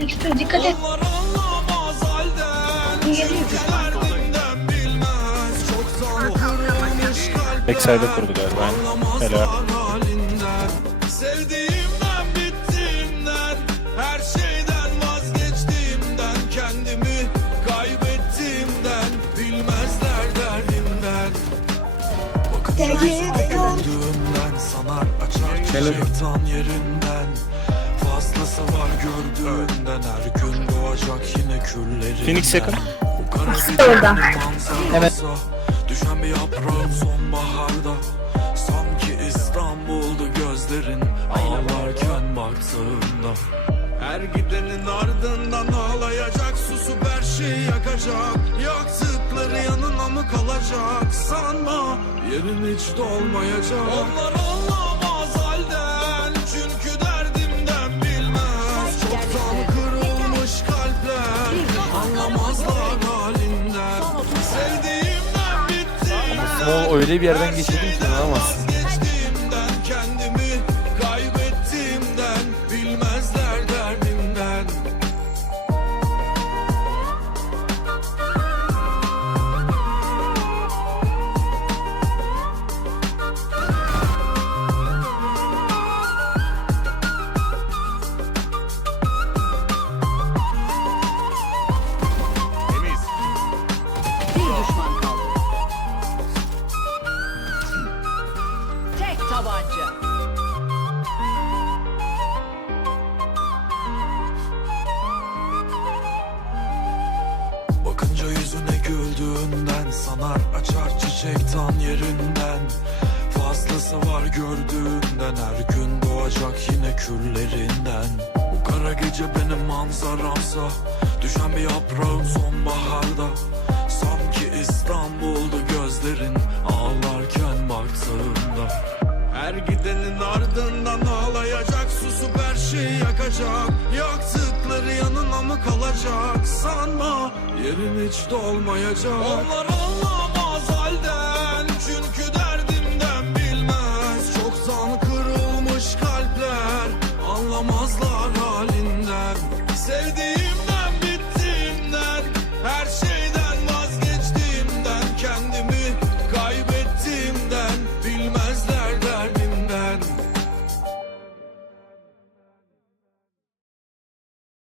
Dur dikkat et. Backside'e kurdu galiba. Helal. Sevdiğimden bittiğimden Her şeyden vazgeçtiğimden Kendimi kaybettiğimden Bilmezler derdimden Bakınca yüzüne güldüğümden Sanar açar şeytan yerinden Fazlası var gördüğünden Her gün doğacak yine küllerinden Phoenix yakın. Orada. manzarası Düşen bir yaprağın sonbaharda. Sanki İstanbul'du gözlerin Ağlarken baktığında Her gidenin ardından ağlayacak Susup her şeyi yakacak. Yaktıkları yanına mı kalacak? Sanma yerin hiç dolmayacak. Onlar anlamaz Anlamazlar halinden. Sevdiğimden bittiğimden Small öyle bir yerden geçirdim ki inanamazsın. Düşman kaldı. Tek tabanca. Bakınca yüzüne güldüğünden sanar açar çiçek tan yerinden Fazlası var gördüğünden her gün doğacak yine küllerinden Bu kara gece benim manzaramsa Düşen bir yaprağın sonbaharda yakacak Yaktıkları yanına mı kalacak? Sanma yerin hiç dolmayacak. Onlar